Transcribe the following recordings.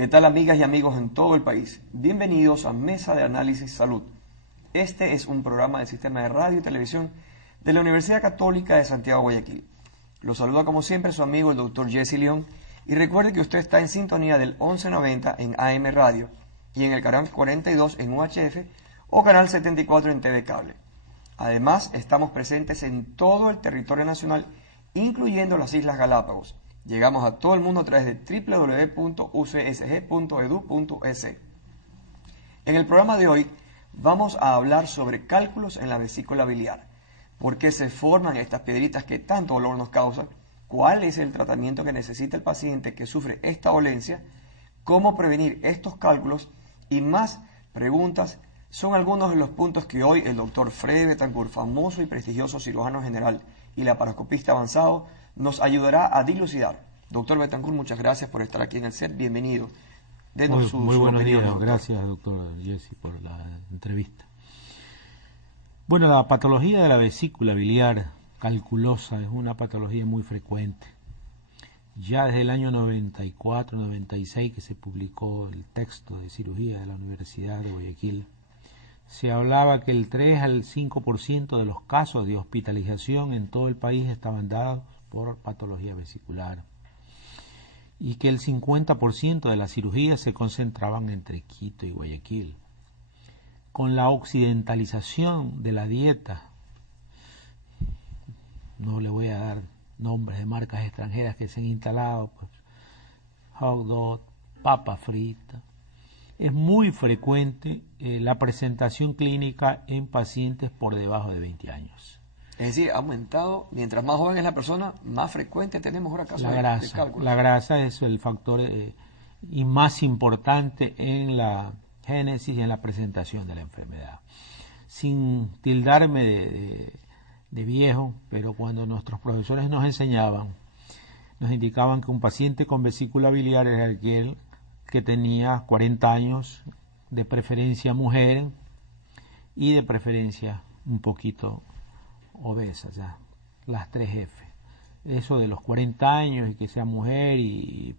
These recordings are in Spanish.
¿Qué tal, amigas y amigos en todo el país? Bienvenidos a Mesa de Análisis Salud. Este es un programa del Sistema de Radio y Televisión de la Universidad Católica de Santiago, Guayaquil. Los saluda como siempre su amigo el Dr. Jesse León y recuerde que usted está en sintonía del 1190 en AM Radio y en el canal 42 en UHF o canal 74 en TV Cable. Además, estamos presentes en todo el territorio nacional, incluyendo las Islas Galápagos. Llegamos a todo el mundo a través de www.ucsg.edu.es. En el programa de hoy vamos a hablar sobre cálculos en la vesícula biliar. ¿Por qué se forman estas piedritas que tanto dolor nos causan? ¿Cuál es el tratamiento que necesita el paciente que sufre esta dolencia? ¿Cómo prevenir estos cálculos? Y más preguntas son algunos de los puntos que hoy el doctor Freddy Betancourt, famoso y prestigioso cirujano general y laparoscopista avanzado, nos ayudará a dilucidar. Doctor Betancourt, muchas gracias por estar aquí en el set. Bienvenido. Denos Muy buenos opinión, días. doctor. Gracias, doctor Jesse, por la entrevista. Bueno, la patología de la vesícula biliar calculosa es una patología muy frecuente. Ya desde el año 94-96 que se publicó el texto de cirugía de la Universidad de Guayaquil, se hablaba que el 3 al 5% de los casos de hospitalización en todo el país estaban dados por patología vesicular y que el 50% de las cirugías se concentraban entre Quito y Guayaquil. Con la occidentalización de la dieta, no le voy a dar nombres de marcas extranjeras que se han instalado, pues hot dog, papa frita, es muy frecuente la presentación clínica en pacientes por debajo de 20 años. Es decir, ha aumentado, mientras más joven es la persona, más frecuente tenemos ahora casos de cálculos. La grasa es el factor y más importante en la génesis y en la presentación de la enfermedad. Sin tildarme de viejo, pero cuando nuestros profesores nos enseñaban, nos indicaban que un paciente con vesícula biliar era aquel que tenía 40 años, de preferencia mujer y de preferencia un poquito obesa, ya, las 3F. Eso de los 40 años y que sea mujer y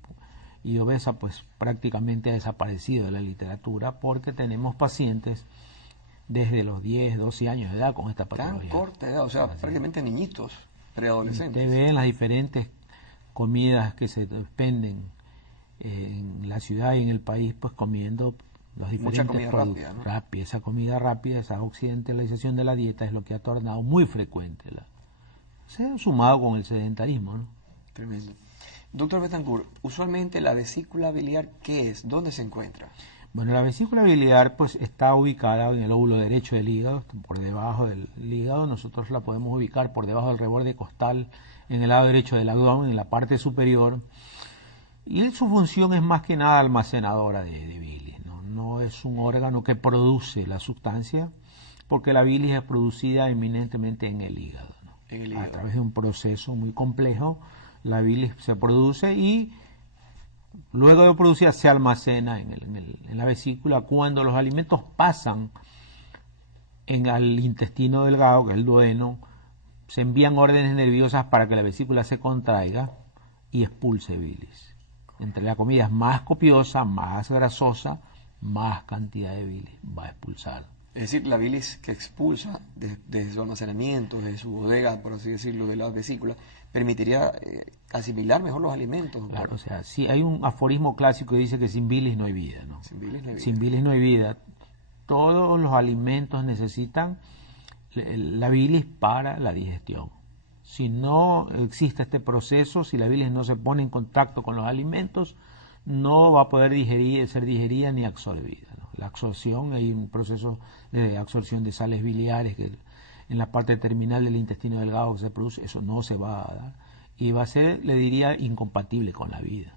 obesa, pues prácticamente ha desaparecido de la literatura porque tenemos pacientes desde los 10, 12 años de edad con esta patología. Tan corta edad, o sea, prácticamente niñitos, preadolescentes. Te ven las diferentes comidas que se expenden en la ciudad y en el país, pues comiendo los diferentes productos rápida, esa comida rápida, esa occidentalización de la dieta es lo que ha tornado muy frecuente. Se ha sumado con el sedentarismo, ¿no? Tremendo. Doctor Betancourt, usualmente la vesícula biliar, ¿qué es? ¿Dónde se encuentra? Bueno, la vesícula biliar pues está ubicada en el lóbulo derecho del hígado, por debajo del hígado. Nosotros la podemos ubicar por debajo del reborde costal, en el lado derecho del abdomen, en la parte superior. Y su función es más que nada almacenadora de bilis, ¿no? No es un órgano que produce la sustancia, porque la bilis es producida eminentemente en el hígado, ¿no? En el hígado. A través de un proceso muy complejo, la bilis se produce y luego de producida se almacena en la vesícula. Cuando los alimentos pasan al intestino delgado, que es el duodeno, se envían órdenes nerviosas para que la vesícula se contraiga y expulse bilis. Entre la comida es más copiosa, más grasosa, más cantidad de bilis va a expulsar. Es decir, la bilis que expulsa desde su almacenamiento, desde su bodega, por así decirlo, de la vesícula, permitiría asimilar mejor los alimentos. Claro, o sea, sí, hay un aforismo clásico que dice que sin bilis no hay vida, ¿no? Sin bilis no hay vida. Sin bilis no hay vida. Todos los alimentos necesitan la bilis para la digestión. Si no existe este proceso, si la bilis no se pone en contacto con los alimentos, no va a poder ser digerida ni absorbida, ¿no? La absorción, hay un proceso de absorción de sales biliares que en la parte terminal del intestino delgado que se produce, eso no se va a dar y va a ser, le diría, incompatible con la vida.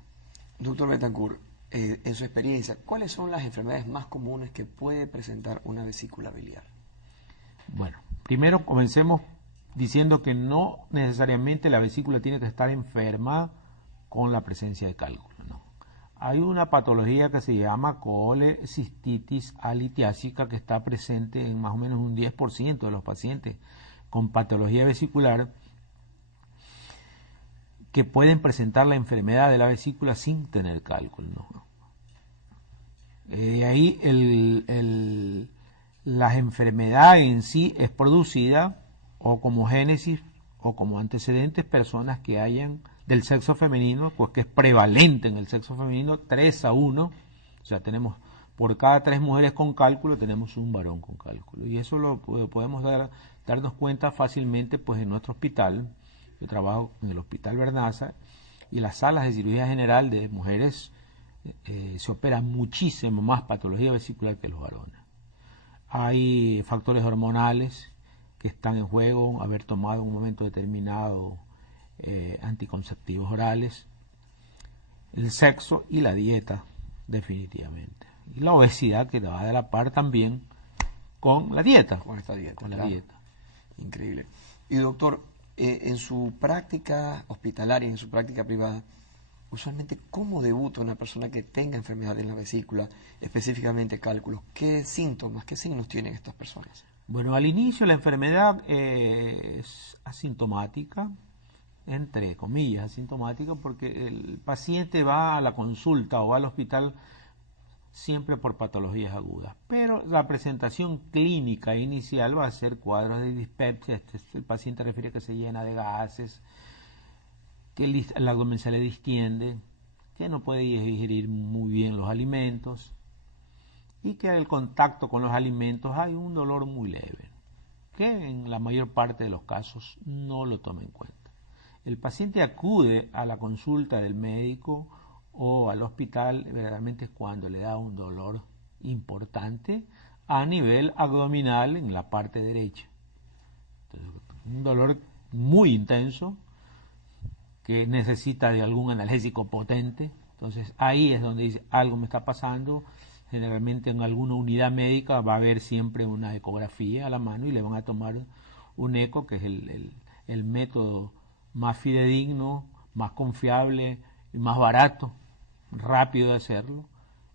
Doctor Betancourt, en su experiencia, ¿cuáles son las enfermedades más comunes que puede presentar una vesícula biliar? Bueno, primero comencemos diciendo que no necesariamente la vesícula tiene que estar enferma con la presencia de cálculo, ¿no? Hay una patología que se llama colecistitis alitiásica que está presente en más o menos un 10% de los pacientes con patología vesicular que pueden presentar la enfermedad de la vesícula sin tener cálculo, ¿no? Ahí la enfermedad en sí es producida o como génesis o como antecedentes personas que hayan del sexo femenino, pues que es prevalente en el sexo femenino 3-1, o sea, tenemos por cada 3 mujeres con cálculo tenemos un varón con cálculo, y eso lo podemos darnos cuenta fácilmente pues en nuestro hospital. Yo trabajo en el Hospital Vernaza y las salas de cirugía general de mujeres se operan muchísimo más patología vesicular que los varones. Hay factores hormonales que están en juego, haber tomado en un momento determinado anticonceptivos orales, el sexo y la dieta, definitivamente. Y la obesidad que va de la par también con la dieta. Con esta dieta. Con la claro. dieta. Increíble. Y doctor, en su práctica hospitalaria, en su práctica privada, usualmente, ¿cómo debuta una persona que tenga enfermedad en la vesícula, específicamente cálculos? ¿Qué síntomas, qué signos tienen estas personas? Bueno, al inicio la enfermedad es asintomática, entre comillas asintomática, porque el paciente va a la consulta o va al hospital siempre por patologías agudas, pero la presentación clínica inicial va a ser cuadros de dispepsia. El paciente refiere que se llena de gases, que el abdomen se le distiende, que no puede digerir muy bien los alimentos y que al contacto con los alimentos hay un dolor muy leve, que en la mayor parte de los casos no lo toma en cuenta. El paciente acude a la consulta del médico o al hospital verdaderamente cuando le da un dolor importante a nivel abdominal en la parte derecha. Entonces, un dolor muy intenso que necesita de algún analgésico potente. Entonces ahí es donde dice algo me está pasando. Generalmente en alguna unidad médica va a haber siempre una ecografía a la mano y le van a tomar un eco, que es el método más fidedigno, más confiable, más barato, rápido de hacerlo,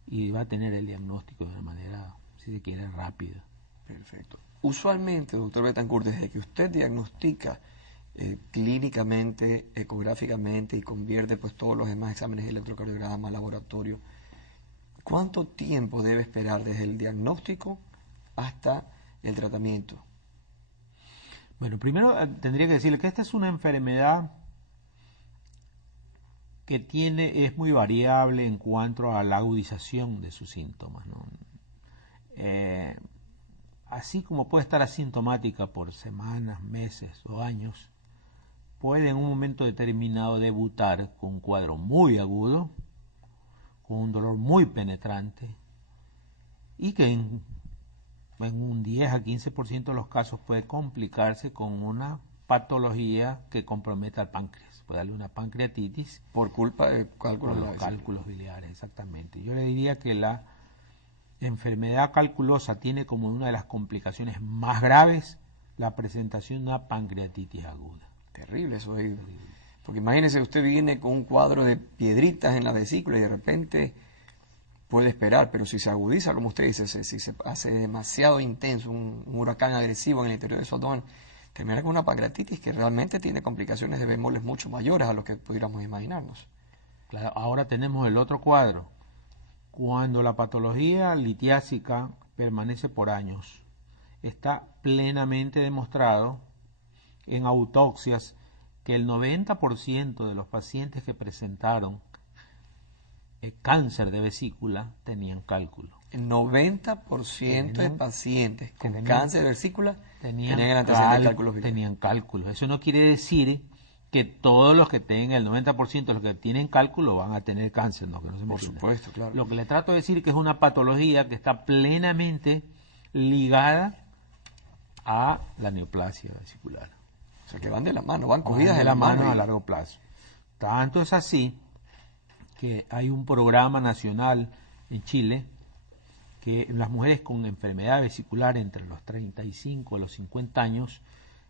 y va a tener el diagnóstico de una manera, si se quiere, rápida. Perfecto. Usualmente, doctor Betancourt, desde que usted diagnostica clínicamente, ecográficamente y convierte pues todos los demás exámenes de electrocardiograma, laboratorio, ¿cuánto tiempo debe esperar desde el diagnóstico hasta el tratamiento? Bueno, primero tendría que decirle que esta es una enfermedad que es muy variable en cuanto a la agudización de sus síntomas, ¿no? Así como puede estar asintomática por semanas, meses o años, puede en un momento determinado debutar con un cuadro muy agudo, con un dolor muy penetrante, y que en un 10 a 15% de los casos puede complicarse con una patología que comprometa al páncreas. Puede darle una pancreatitis. Por culpa de cálculos biliares, exactamente. Yo le diría que la enfermedad calculosa tiene como una de las complicaciones más graves la presentación de una pancreatitis aguda. Terrible eso ahí. Porque imagínese, usted viene con un cuadro de piedritas en la vesícula y de repente puede esperar, pero si se agudiza, como usted dice, si se hace demasiado intenso, un huracán agresivo en el interior de su abdomen, termina con una pancreatitis que realmente tiene complicaciones de bemoles mucho mayores a lo que pudiéramos imaginarnos. Claro, ahora tenemos el otro cuadro. Cuando la patología litiásica permanece por años, está plenamente demostrado en autopsias que el 90% de los pacientes que presentaron cáncer de vesícula tenían cálculo. El 90% de pacientes con cáncer de vesícula tenían el antecedente de cálculos biliares. Tenían cálculos. Eso no quiere decir que todos los que tengan, el 90% de los que tienen cálculo van a tener cáncer, ¿no? Que no se Por supuesto, claro. Lo que le trato de decir que es una patología que está plenamente ligada a la neoplasia vesicular. O sea, que van de la mano, van cogidas de la mano y a largo plazo. Tanto es así que hay un programa nacional en Chile que las mujeres con enfermedad vesicular entre los 35 y los 50 años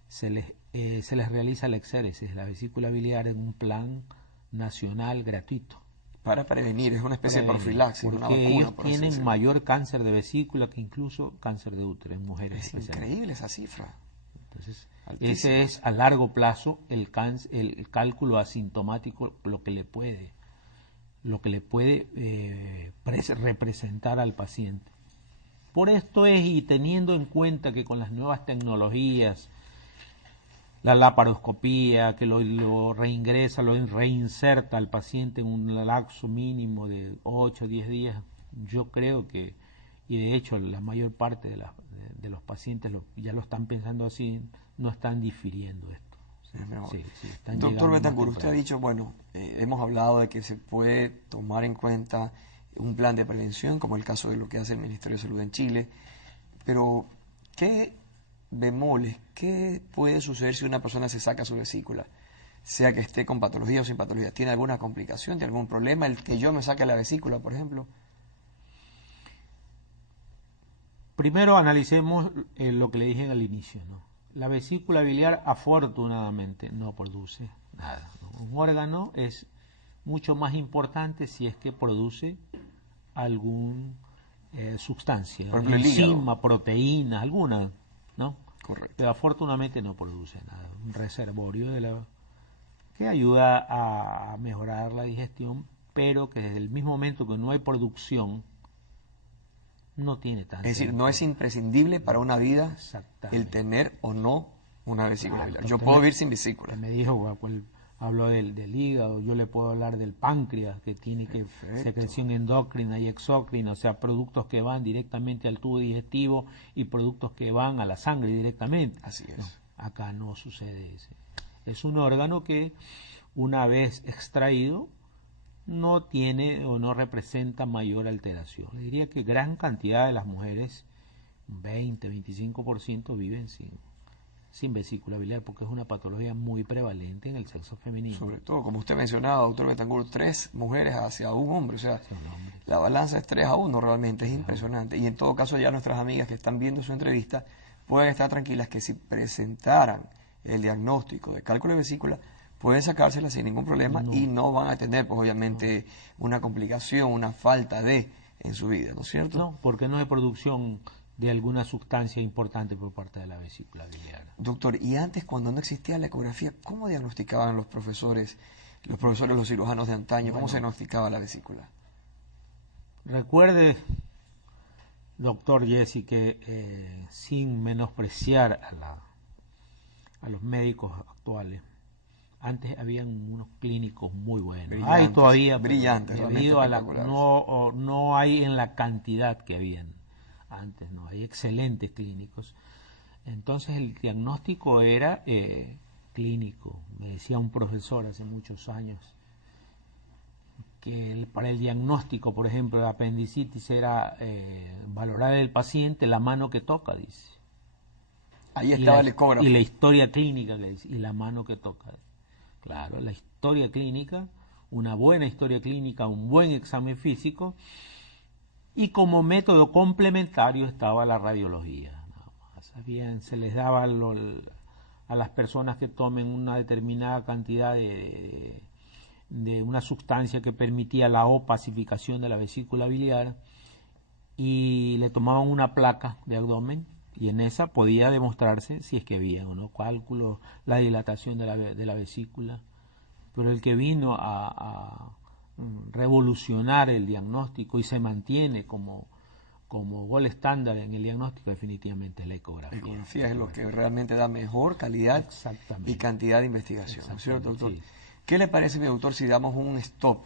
se les realiza la exéresis de la vesícula biliar en un plan nacional gratuito. Para prevenir, es una especie de profilaxis, porque una vacuna. Ellos tienen mayor cáncer de vesícula que incluso cáncer de útero en mujeres. Es increíble esa cifra. Entonces, ese es a largo plazo el cálculo asintomático, lo que le puede lo que le puede representar al paciente. Por esto es, y teniendo en cuenta que con las nuevas tecnologías, la laparoscopía, que lo reingresa, lo reinserta al paciente en un lapso mínimo de 8 o 10 días, yo creo que, y de hecho la mayor parte de los pacientes ya lo están pensando así, no están difiriendo esto. Están Doctor Betancur, usted ha temprano. dicho, bueno, hemos hablado de que se puede tomar en cuenta un plan de prevención, como el caso de lo que hace el Ministerio de Salud en Chile, pero ¿qué bemoles, qué puede suceder si una persona se saca su vesícula? Sea que esté con patología o sin patología, ¿tiene alguna complicación, tiene algún problema? El que yo me saque la vesícula, por ejemplo. Primero analicemos lo que le dije al inicio, ¿no? La vesícula biliar afortunadamente no produce nada, ¿no? Un órgano es mucho más importante si es que produce algún sustancia, Por ejemplo, el hígado. enzima, proteína, alguna, ¿no? Correcto. Pero afortunadamente no produce nada. Un reservorio que ayuda a mejorar la digestión, pero que desde el mismo momento que no hay producción, no tiene tanto. Es decir, no es imprescindible para una vida el tener o no una vesícula biliar. Yo puedo vivir sin vesícula. Me dijo, habló del hígado, yo le puedo hablar del páncreas, que tiene secreción endocrina y exócrina, o sea, productos que van directamente al tubo digestivo y productos que van a la sangre directamente. Así es. No, acá no sucede eso. Es un órgano que, una vez extraído, no tiene o no representa mayor alteración. Le diría que gran cantidad de las mujeres, 20-25%, viven sin vesícula biliar, porque es una patología muy prevalente en el sexo femenino. Sobre todo, como usted mencionaba, doctor Betancur, 3 mujeres hacia un hombre, o sea, la balanza es 3-1 realmente, es impresionante. Y en todo caso ya nuestras amigas que están viendo su entrevista pueden estar tranquilas que si presentaran el diagnóstico de cálculo de vesícula, pueden sacársela sin ningún problema y no van a tener, pues obviamente, una complicación, una falta en su vida, ¿no es cierto? No, porque no hay producción de alguna sustancia importante por parte de la vesícula biliar. Doctor, y antes, cuando no existía la ecografía, ¿cómo diagnosticaban los profesores, los cirujanos de antaño? ¿Cómo se diagnosticaba la vesícula? Recuerde, doctor Jesse, que sin menospreciar a los médicos actuales, antes habían unos clínicos muy buenos. Hay todavía, brillantes, debido a no hay en la cantidad que habían antes, no hay excelentes clínicos. Entonces el diagnóstico era clínico. Me decía un profesor hace muchos años que para el diagnóstico, por ejemplo, de apendicitis era valorar el paciente la mano que toca, dice. Ahí estaba el ecógrafo. Y la historia clínica, le dice, y la mano que toca. Claro, la historia clínica, una buena historia clínica, un buen examen físico, y como método complementario estaba la radiología. Nada más. Se les daba a las personas que tomen una determinada cantidad de una sustancia que permitía la opacificación de la vesícula biliar, y le tomaban una placa de abdomen, y en esa podía demostrarse si es que había o no cálculos, la dilatación de la vesícula. Pero el que vino a revolucionar el diagnóstico y se mantiene como gol estándar en el diagnóstico definitivamente es la ecografía. La ecografía es lo que realmente da mejor calidad y cantidad de investigación, ¿no es cierto, doctor? Sí. ¿Qué le parece, mi doctor, si damos un stop,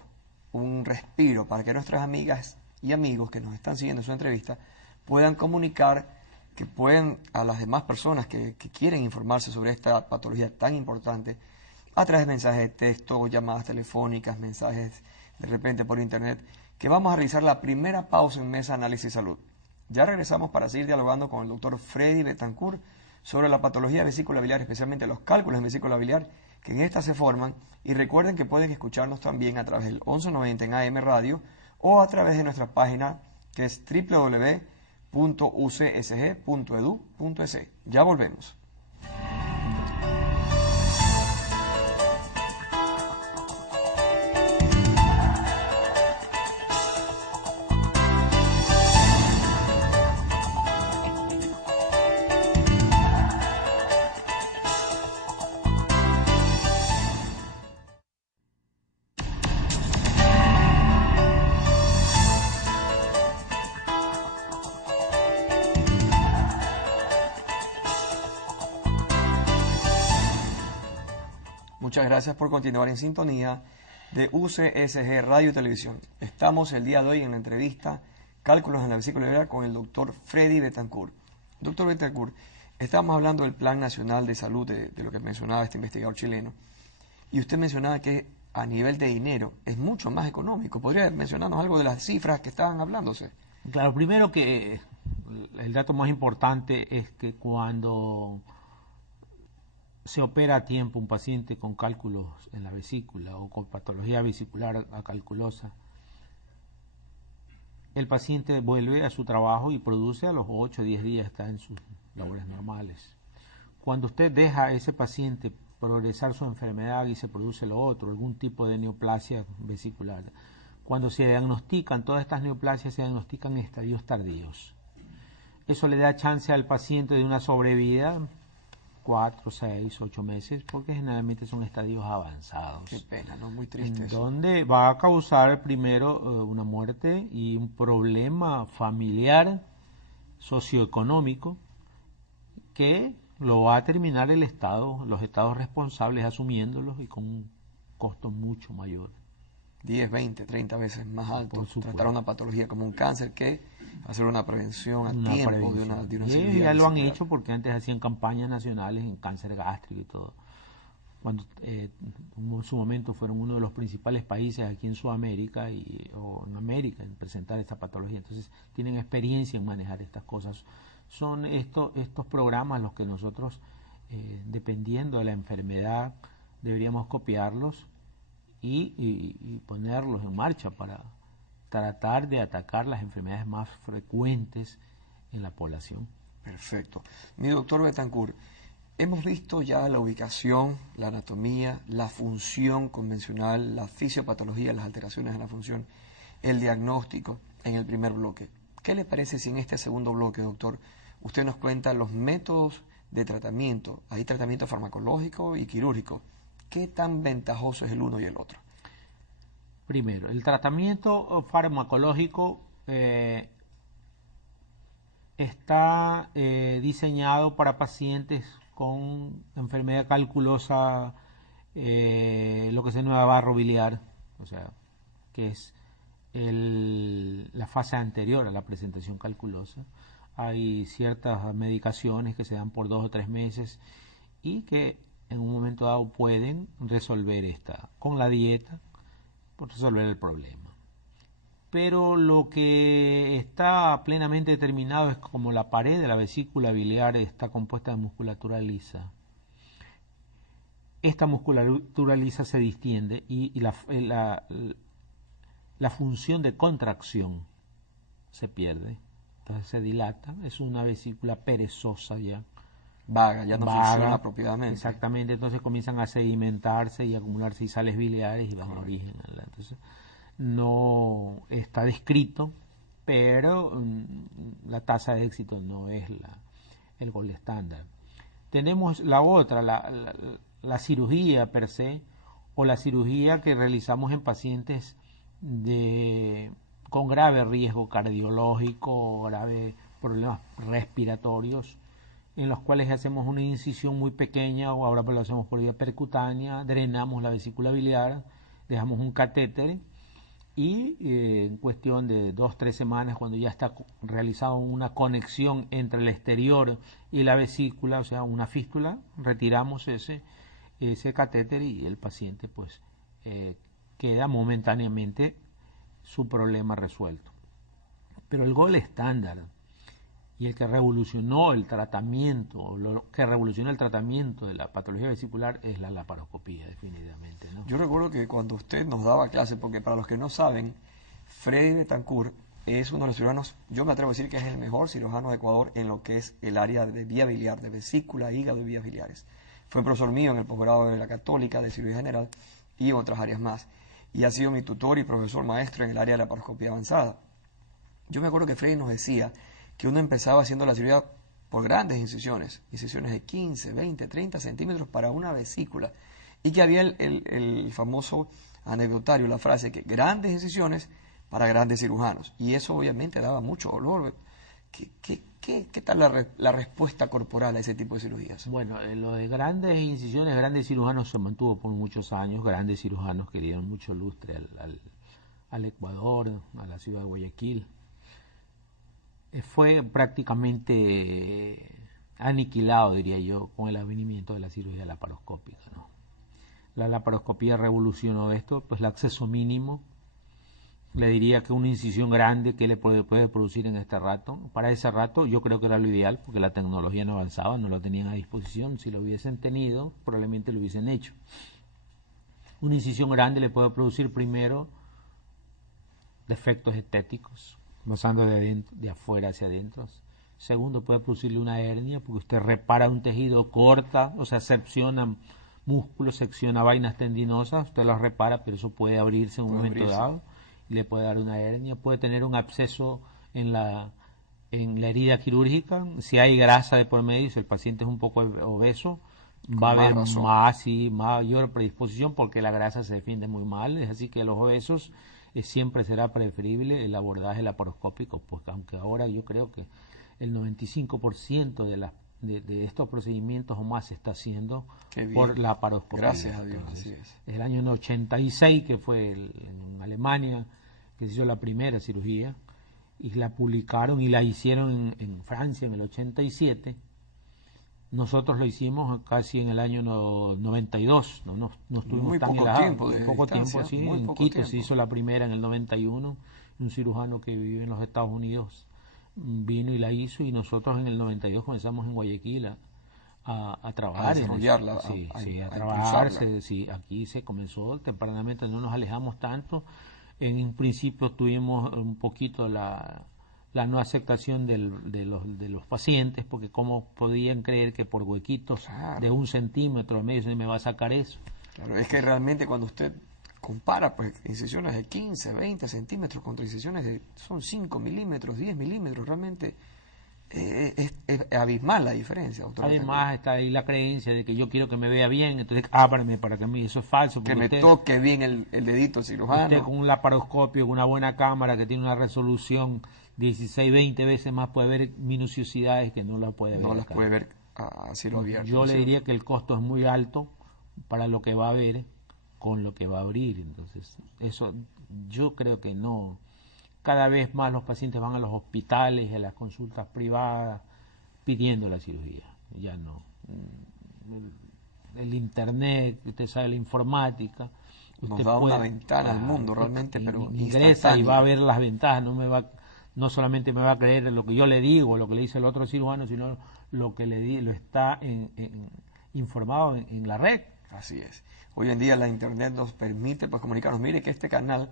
un respiro, para que nuestras amigas y amigos que nos están siguiendo su entrevista puedan comunicar, que pueden a las demás personas que quieren informarse sobre esta patología tan importante a través de mensajes de texto, llamadas telefónicas, mensajes de repente por internet, que vamos a realizar la primera pausa en Mesa Análisis Salud. Ya regresamos para seguir dialogando con el doctor Freddy Betancur sobre la patología de vesícula biliar, especialmente los cálculos de vesícula biliar, que en esta se forman, y recuerden que pueden escucharnos también a través del 1190 en AM Radio o a través de nuestra página que es www.ucsg.edu.es. Ya volvemos. Muchas gracias por continuar en sintonía de UCSG Radio y Televisión. Estamos el día de hoy en la entrevista Cálculos en la vesícula biliar con el doctor Freddy Betancourt. Doctor Betancourt, estamos hablando del Plan Nacional de Salud, de lo que mencionaba este investigador chileno, y usted mencionaba que a nivel de dinero es mucho más económico. ¿Podría mencionarnos algo de las cifras que estaban hablándose? Claro, primero que el dato más importante es que cuando se opera a tiempo un paciente con cálculos en la vesícula o con patología vesicular acalculosa, el paciente vuelve a su trabajo y produce a los 8 o 10 días, está en sus labores normales. Cuando usted deja a ese paciente progresar su enfermedad y se produce lo otro, algún tipo de neoplasia vesicular, cuando se diagnostican, todas estas neoplasias se diagnostican en estadios tardíos. Eso le da chance al paciente de una sobrevida 4, 6, 8 meses, porque generalmente son estadios avanzados. Qué pena, ¿no? Muy triste eso. Donde va a causar primero una muerte y un problema familiar, socioeconómico, que lo va a terminar el Estado, los estados responsables asumiéndolos y con un costo mucho mayor. 10, 20, 30 veces más alto. Por supuesto. Tratar una patología como un cáncer que hacer una prevención a tiempo de una Sí, cirugía. ya lo han hecho porque antes hacían campañas nacionales en cáncer gástrico y todo. Cuando en su momento fueron uno de los principales países aquí en Sudamérica o en América en presentar esta patología. Entonces tienen experiencia en manejar estas cosas. Son estos programas los que nosotros, dependiendo de la enfermedad, deberíamos copiarlos y ponerlos en marcha para tratar de atacar las enfermedades más frecuentes en la población. Perfecto. Mi doctor Betancourt, hemos visto ya la ubicación, la anatomía, la función convencional, la fisiopatología, las alteraciones en la función, el diagnóstico en el primer bloque. ¿Qué le parece si en este segundo bloque, doctor, usted nos cuenta los métodos de tratamiento? Hay tratamiento farmacológico y quirúrgico. ¿Qué tan ventajoso es el uno y el otro? Primero, el tratamiento farmacológico está diseñado para pacientes con enfermedad calculosa, lo que se llama barro biliar, o sea, que es la fase anterior a la presentación calculosa. Hay ciertas medicaciones que se dan por 2 o 3 meses y que en un momento dado pueden resolver con la dieta, por resolver el problema. Pero lo que está plenamente determinado es como la pared de la vesícula biliar está compuesta de musculatura lisa. Esta musculatura lisa se distiende y la función de contracción se pierde. Entonces se dilata, es una vesícula perezosa ya. Vaga, ya no funciona propiamente. Exactamente, entonces comienzan a sedimentarse y acumularse sales biliares y van a origen. Entonces no está descrito, pero la tasa de éxito no es el gol estándar. Tenemos la otra, la cirugía per se, o la cirugía que realizamos en pacientes con grave riesgo cardiológico, graves problemas respiratorios, en los cuales hacemos una incisión muy pequeña, o ahora lo hacemos por vía percutánea, drenamos la vesícula biliar, dejamos un catéter y en cuestión de 2 o 3 semanas, cuando ya está realizada una conexión entre el exterior y la vesícula, o sea, una fístula, retiramos ese catéter y el paciente pues queda momentáneamente su problema resuelto. Pero el gol estándar y el que revolucionó el tratamiento, lo que revolucionó el tratamiento de la patología vesicular es la laparoscopía, definitivamente, ¿no? Yo recuerdo que cuando usted nos daba clase, porque para los que no saben, Freddy Betancourt es uno de los cirujanos, yo me atrevo a decir que es el mejor cirujano de Ecuador en lo que es el área de vía biliar, de vesícula, hígado y vías biliares. Fue profesor mío en el posgrado de la Católica de Cirugía General y en otras áreas más. Y ha sido mi tutor y profesor maestro en el área de la laparoscopía avanzada. Yo me acuerdo que Freddy nos decía que uno empezaba haciendo la cirugía por grandes incisiones de 15, 20, 30 centímetros para una vesícula, y que había el famoso anecdotario, la frase que grandes incisiones para grandes cirujanos, y eso obviamente daba mucho dolor. ¿Qué tal la respuesta corporal a ese tipo de cirugías? Bueno, lo de grandes incisiones, grandes cirujanos se mantuvo por muchos años, grandes cirujanos que dieron mucho lustre al Ecuador, a la ciudad de Guayaquil. Fue prácticamente aniquilado, diría yo, con el advenimiento de la cirugía laparoscópica, ¿no? La laparoscopía revolucionó esto, pues el acceso mínimo. Le diría que una incisión grande que le puede producir en este rato. Para ese rato yo creo que era lo ideal, porque la tecnología no avanzaba, no lo tenían a disposición. Si lo hubiesen tenido, probablemente lo hubiesen hecho. Una incisión grande le puede producir primero defectos estéticos, pasando de afuera hacia adentro. Segundo, puede producirle una hernia, porque usted repara un tejido, corta, o sea, secciona músculos, secciona vainas tendinosas, usted las repara, pero eso puede abrirse en un momento dado. Le puede dar una hernia, puede tener un absceso en la herida quirúrgica. Si hay grasa de por medio, si el paciente es un poco obeso, va a haber mayor predisposición, porque la grasa se defiende muy mal. Es así que los obesos siempre será preferible el abordaje laparoscópico, pues aunque ahora yo creo que el 95% de estos procedimientos o más se está haciendo por laparoscopía. Gracias a Dios. Entonces, así es. El año 86, que fue en Alemania, que se hizo la primera cirugía, y la publicaron y la hicieron en Francia en el 87. Nosotros lo hicimos casi en el año 92, no estuvimos muy tan poco tiempo, poco tiempo, sí. En Quito se hizo la primera en el 91, un cirujano que vive en los Estados Unidos vino y la hizo, y nosotros en el 92 comenzamos en Guayaquil a trabajar. A desarrollarla, a trabajar. Aquí se comenzó tempranamente, no nos alejamos tanto. En un principio tuvimos un poquito la no aceptación de los pacientes, porque cómo podían creer que por huequitos de 1 centímetro medio se me va a sacar eso. Claro, es que realmente cuando usted compara pues incisiones de 15, 20 centímetros contra incisiones de son 5 milímetros, 10 milímetros, realmente es abismal la diferencia, doctor. Además está ahí la creencia de que yo quiero que me vea bien, entonces ábrame para que eso es falso. Que me toque bien el dedito el cirujano. Usted con un laparoscopio, con una buena cámara que tiene una resolución 16, 20 veces más, puede ver minuciosidades que no las puede ver. No las puede ver a cielo abierto. Yo le diría que el costo es muy alto para lo que va a ver con lo que va a abrir. Entonces, eso yo creo que no. Cada vez más los pacientes van a los hospitales y a las consultas privadas pidiendo la cirugía. Ya no. El internet, usted sabe, la informática. Nos da una ventana al mundo realmente, pero ingresa y va a ver las ventajas. No solamente me va a creer lo que yo le digo, lo que le dice el otro cirujano, sino lo que lo está informado en la red. Así es. Hoy en día la internet nos permite pues comunicarnos. Mire que este canal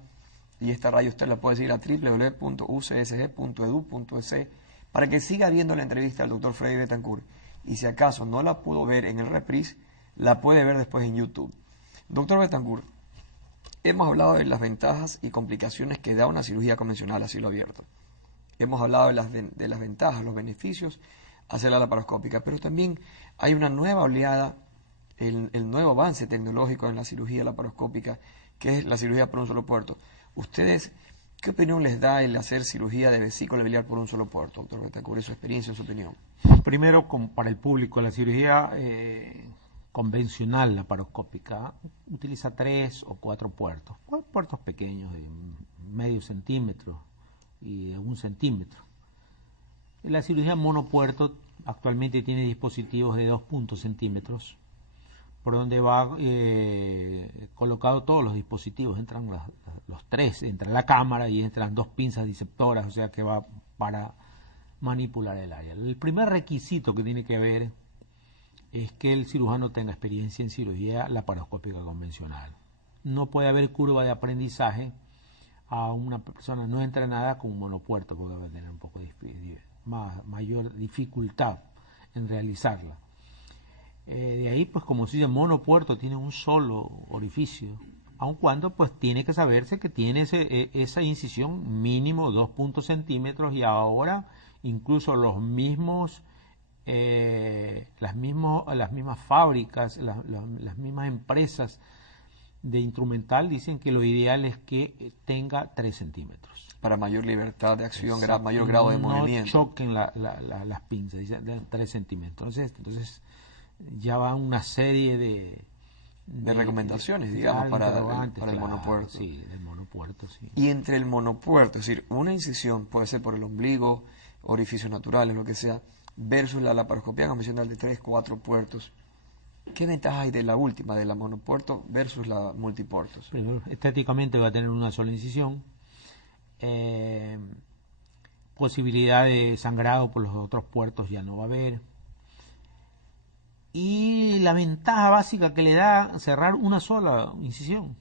y esta radio usted la puede seguir a www.ucsg.edu.es para que siga viendo la entrevista del doctor Freddy Betancourt. Y si acaso no la pudo ver en el reprise, la puede ver después en YouTube. Doctor Betancourt, hemos hablado de las ventajas y complicaciones que da una cirugía convencional a cielo abierto. Hemos hablado de las ventajas, los beneficios hacia la laparoscópica, pero también hay una nueva oleada, el nuevo avance tecnológico en la cirugía laparoscópica, que es la cirugía por un solo puerto. ¿Ustedes qué opinión les da el hacer cirugía de vesícula biliar por un solo puerto, doctor Betancourt? Su experiencia, su opinión. Primero, para el público, la cirugía convencional laparoscópica utiliza 3 o 4 puertos, puertos pequeños de medio centímetro y de 1 centímetro. La cirugía monopuerto actualmente tiene dispositivos de 2 centímetros, por donde va colocado todos los dispositivos. Entran los 3, entra la cámara y entran 2 pinzas disceptoras, o sea que va para manipular el área. El primer requisito que tiene que haber es que el cirujano tenga experiencia en cirugía laparoscópica convencional. No puede haber curva de aprendizaje a una persona no entrenada con un monopuerto, porque va a tener un poco de mayor dificultad en realizarla. De ahí, pues como se dice, monopuerto tiene un solo orificio, aun cuando pues tiene que saberse que tiene esa incisión mínimo 2 centímetros, y ahora incluso las mismas fábricas, las mismas empresas de instrumental dicen que lo ideal es que tenga 3 centímetros. para mayor libertad de acción, Exacto, mayor grado de no movimiento. choquen las pinzas, dice, de 3 centímetros. Entonces ya va una serie De recomendaciones, digamos, para el claro, monopuerto. Sí, del monopuerto, sí. Y entre el monopuerto, es decir, una incisión puede ser por el ombligo, orificios naturales, lo que sea, versus la laparoscopía convencional de 3, 4 puertos. ¿Qué ventajas hay de la última, de la monopuerto versus la multipuertos? Primero, estéticamente va a tener una sola incisión. Posibilidad de sangrado por los otros puertos ya no va a haber. Y la ventaja básica que le da cerrar una sola incisión.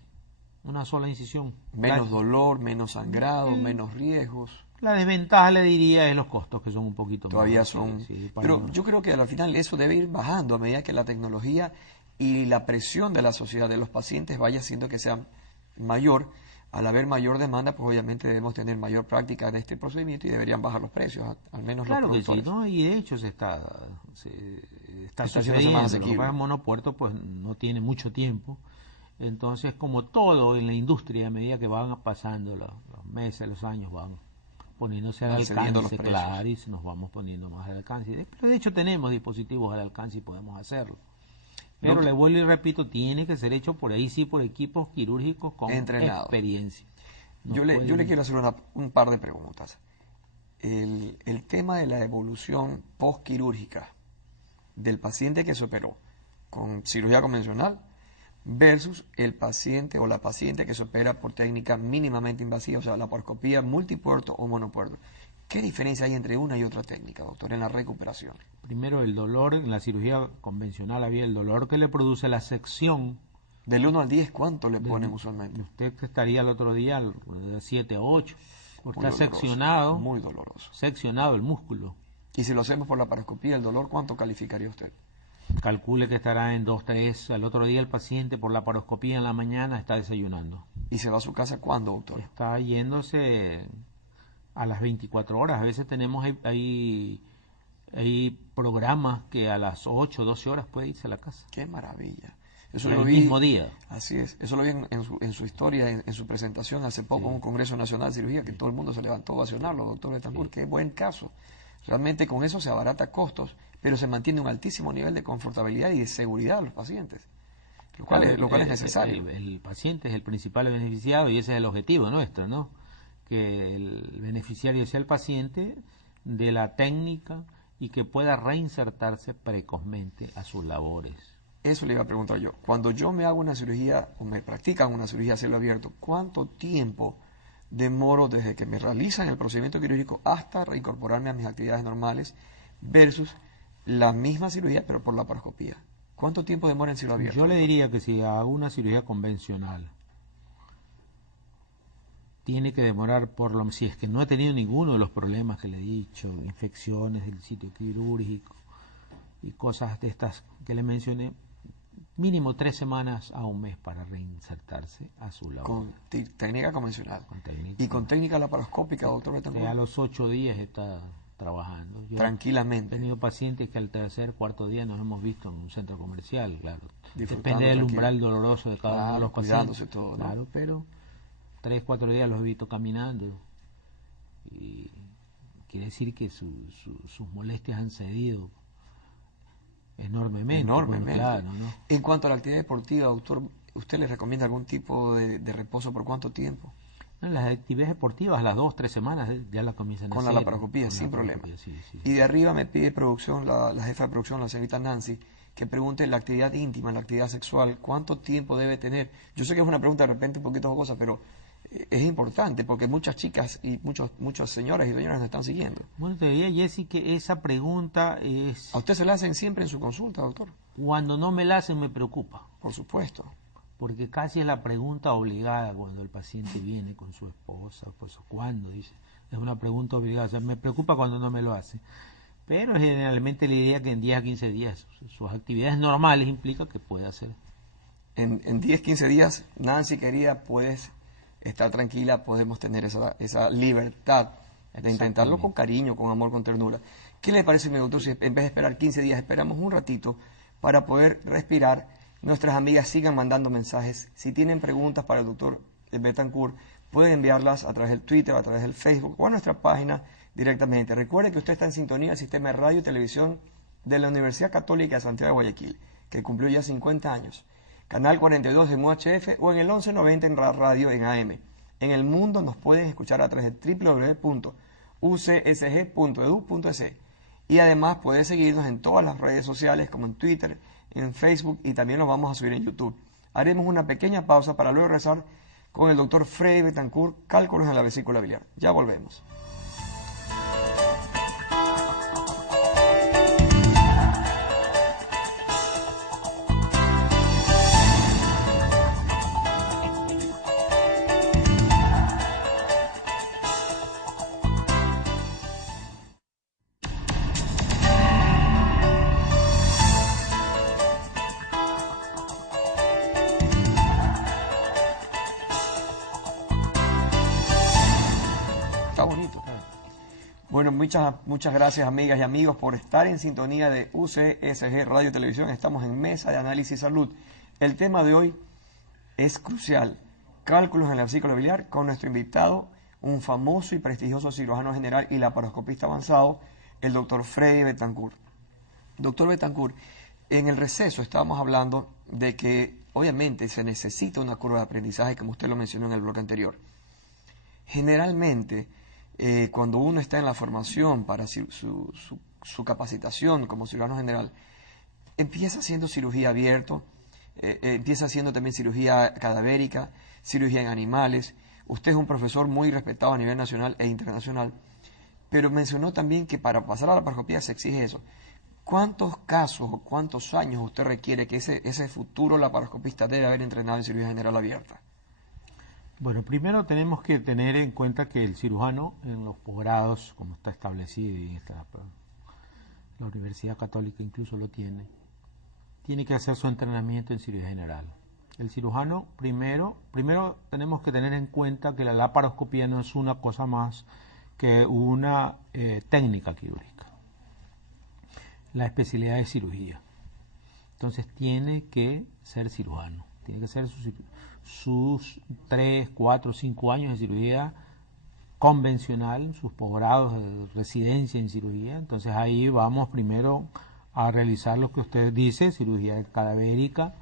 Menos dolor, menos sangrado, menos riesgos. La desventaja, le diría, es los costos, que son un poquito Todavía más. son... Sí, pero yo creo que al final eso debe ir bajando a medida que la tecnología y la presión de la sociedad, de los pacientes, vaya haciendo que sea mayor. Al haber mayor demanda, pues obviamente debemos tener mayor práctica en este procedimiento y deberían bajar los precios, al menos claro los productores. que sí, ¿no? Y de hecho está sucediendo. Más Lo que pasa es que el monopuerto pues no tiene mucho tiempo. Entonces, como todo en la industria, a medida que van pasando los meses, los años, van poniéndose al alcance, claro, y nos vamos poniendo más al alcance. Pero de hecho tenemos dispositivos al alcance y podemos hacerlo. Pero le vuelvo y repito, tiene que ser hecho por ahí sí, por equipos quirúrgicos con experiencia. Yo le quiero hacer un par de preguntas. El tema de la evolución postquirúrgica del paciente que se operó con cirugía convencional versus el paciente o la paciente que se opera por técnica mínimamente invasiva, o sea, laparoscopía multipuerto o monopuerto. ¿Qué diferencia hay entre una y otra técnica, doctor, en la recuperación? Primero, el dolor. En la cirugía convencional había el dolor que le produce la sección. Del 1 al 10, ¿cuánto le ponen usualmente? Usted que estaría el otro día de 7 a 8. Porque está doloroso, seccionado. Muy doloroso. Seccionado el músculo. Y si lo hacemos por laparoscopía, el dolor, ¿cuánto calificaría usted? Calcule que estará en 2, 3. Al otro día el paciente por laparoscopía en la mañana está desayunando. ¿Y se va a su casa cuándo, doctor? Está yéndose a las 24 horas. A veces tenemos hay programas que a las 8, 12 horas puede irse a la casa. ¡Qué maravilla! Eso el lo vi, mismo día. Así es. Eso lo vi en su historia, en su presentación hace poco en un Congreso Nacional de Cirugía, que todo el mundo se levantó a ovacionarlo, doctor Betancourt. ¡Qué buen caso! Realmente con eso se abarata costos, pero se mantiene un altísimo nivel de confortabilidad y de seguridad a los pacientes, lo cual es necesario. El paciente es el principal beneficiado y ese es el objetivo nuestro, ¿no? Que el beneficiario sea el paciente de la técnica y que pueda reinsertarse precozmente a sus labores. Eso le iba a preguntar yo. Cuando yo me hago una cirugía o me practican una cirugía a cielo abierto, ¿cuánto tiempo demoro desde que me realizan el procedimiento quirúrgico hasta reincorporarme a mis actividades normales versus la misma cirugía pero por laparoscopía? ¿Cuánto tiempo demora en cielo abierto? Yo le diría que si hago una cirugía convencional tiene que demorar si es que no he tenido ninguno de los problemas que le he dicho, infecciones del sitio quirúrgico y cosas de estas que le mencioné, mínimo 3 semanas a un mes para reinsertarse a su labor. Con técnica convencional. Técnica. ¿Y con técnica laparoscópica, doctor Betancourt? A los 8 días está trabajando. Tranquilamente. He tenido pacientes que al tercer, cuarto día nos hemos visto en un centro comercial, claro. Disfrutando, depende del umbral doloroso de cada uno de los pacientes. Cuidándose todo, ¿no? Claro, pero 3, 4 días los he visto caminando y quiere decir que sus molestias han cedido enormemente. Claro, ¿no? En cuanto a la actividad deportiva, doctor, ¿usted le recomienda algún tipo de reposo por cuánto tiempo? En las actividades deportivas, a las 2, 3 semanas ya la comienzan a hacer. Con la laparoscopía, sin problema. Sí. Y de arriba me pide producción, la jefa de producción, la señorita Nancy, que pregunte la actividad íntima, la actividad sexual, ¿cuánto tiempo debe tener? Yo sé que es una pregunta de repente un poquito jocosa, pero es importante porque muchas chicas y muchas señoras y señoras nos están siguiendo. Bueno, te diría, Jessy, que esa pregunta es... ¿A usted se la hacen siempre en su consulta, doctor? Cuando no me la hacen me preocupa. Por supuesto. Porque casi es la pregunta obligada cuando el paciente viene con su esposa, pues ¿cuándo? Dice, es una pregunta obligada, o sea, me preocupa cuando no me lo hace. Pero generalmente le diría que en 10 a 15 días sus actividades normales implica que puede hacer. En 10, 15 días, Nancy querida, puedes estar tranquila, podemos tener esa libertad de intentarlo con cariño, con amor, con ternura. ¿Qué le parece, mi doctor, si en vez de esperar 15 días, esperamos un ratito para poder respirar? Nuestras amigas sigan mandando mensajes. Si tienen preguntas para el doctor Betancourt, pueden enviarlas a través del Twitter, a través del Facebook o a nuestra página directamente. Recuerde que usted está en sintonía del sistema de radio y televisión de la Universidad Católica de Santiago de Guayaquil, que cumplió ya 50 años. Canal 42 en UHF o en el 1190 en radio en AM. En el mundo nos pueden escuchar a través de www.ucsg.edu.es. Y además puede seguirnos en todas las redes sociales como en Twitter, en Facebook y también los vamos a subir en YouTube. Haremos una pequeña pausa para luego regresar con el doctor Freddy Betancourt, cálculos en la vesícula biliar. Ya volvemos. Está bonito. Bueno, muchas gracias amigas y amigos por estar en sintonía de UCSG Radio y Televisión. Estamos en Mesa de Análisis Salud. El tema de hoy es crucial. Cálculos en la vesícula biliar con nuestro invitado, un famoso y prestigioso cirujano general y laparoscopista avanzado, el doctor Freddy Betancourt. Doctor Betancourt, en el receso estábamos hablando de que obviamente se necesita una curva de aprendizaje, como usted lo mencionó en el bloque anterior. Generalmente, cuando uno está en la formación para su capacitación como cirujano general, empieza haciendo cirugía abierto, empieza haciendo también cirugía cadavérica, cirugía en animales. Usted es un profesor muy respetado a nivel nacional e internacional, pero mencionó también que para pasar a la laparoscopía se exige eso. ¿Cuántos casos o cuántos años usted requiere que ese futuro laparoscopista debe haber entrenado en cirugía general abierta? Bueno, primero tenemos que tener en cuenta que el cirujano en los posgrados, como está establecido y la Universidad Católica incluso lo tiene que hacer su entrenamiento en cirugía general. El cirujano primero tenemos que tener en cuenta que la laparoscopía no es una cosa más que una técnica quirúrgica. La especialidad es cirugía. Entonces tiene que ser cirujano, tiene que ser sus 3, 4, 5 años de cirugía convencional, sus posgrados de residencia en cirugía. Entonces ahí vamos primero a realizar lo que usted dice, cirugía cadavérica,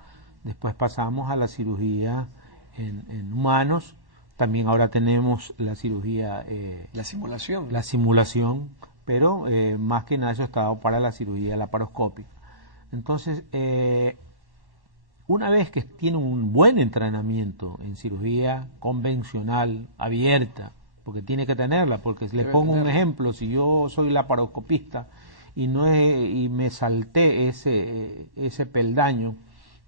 después pasamos a la cirugía en humanos, también ahora tenemos la cirugía... la simulación. La simulación, pero más que nada eso está dado para la cirugía laparoscópica. Entonces, una vez que tiene un buen entrenamiento en cirugía convencional, abierta, porque tiene que tenerla, porque les pongo un ejemplo, si yo soy laparoscopista y me salté ese peldaño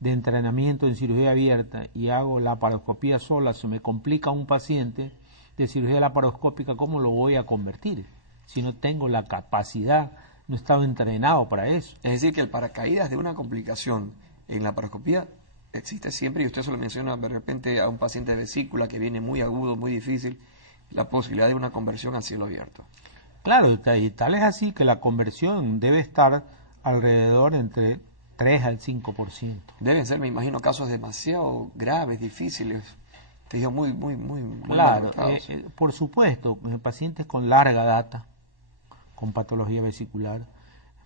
de entrenamiento en cirugía abierta y hago laparoscopía sola, se me complica un paciente de cirugía laparoscópica, ¿cómo lo voy a convertir? Si no tengo la capacidad, no he estado entrenado para eso. Es decir, que el paracaídas de una complicación en la laparoscopía existe siempre, y usted se lo menciona de repente a un paciente de vesícula que viene muy agudo, muy difícil, la posibilidad de una conversión a cielo abierto. Claro, y tal es así que la conversión debe estar alrededor entre 3 al 5%. Deben ser, me imagino, casos demasiado graves, difíciles, te digo, muy claro, por supuesto, pacientes con larga data, con patología vesicular,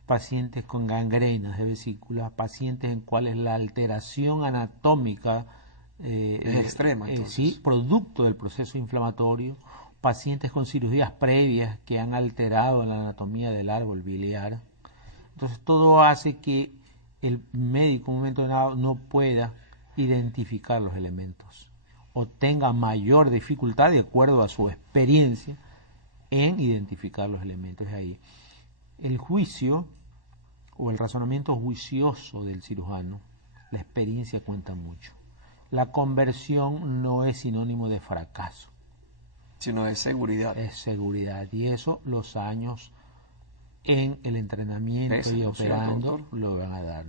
pacientes con gangrenas de vesícula, pacientes en cuales la alteración anatómica es extrema, sí, producto del proceso inflamatorio, pacientes con cirugías previas que han alterado la anatomía del árbol biliar. Entonces todo hace que el médico en un momento dado no pueda identificar los elementos o tenga mayor dificultad de acuerdo a su experiencia en identificar los elementos. Ahí el juicio o el razonamiento juicioso del cirujano, la experiencia cuenta mucho. La conversión no es sinónimo de fracaso, sino de seguridad. Es seguridad, y eso los años en el entrenamiento y operando lo van a dar.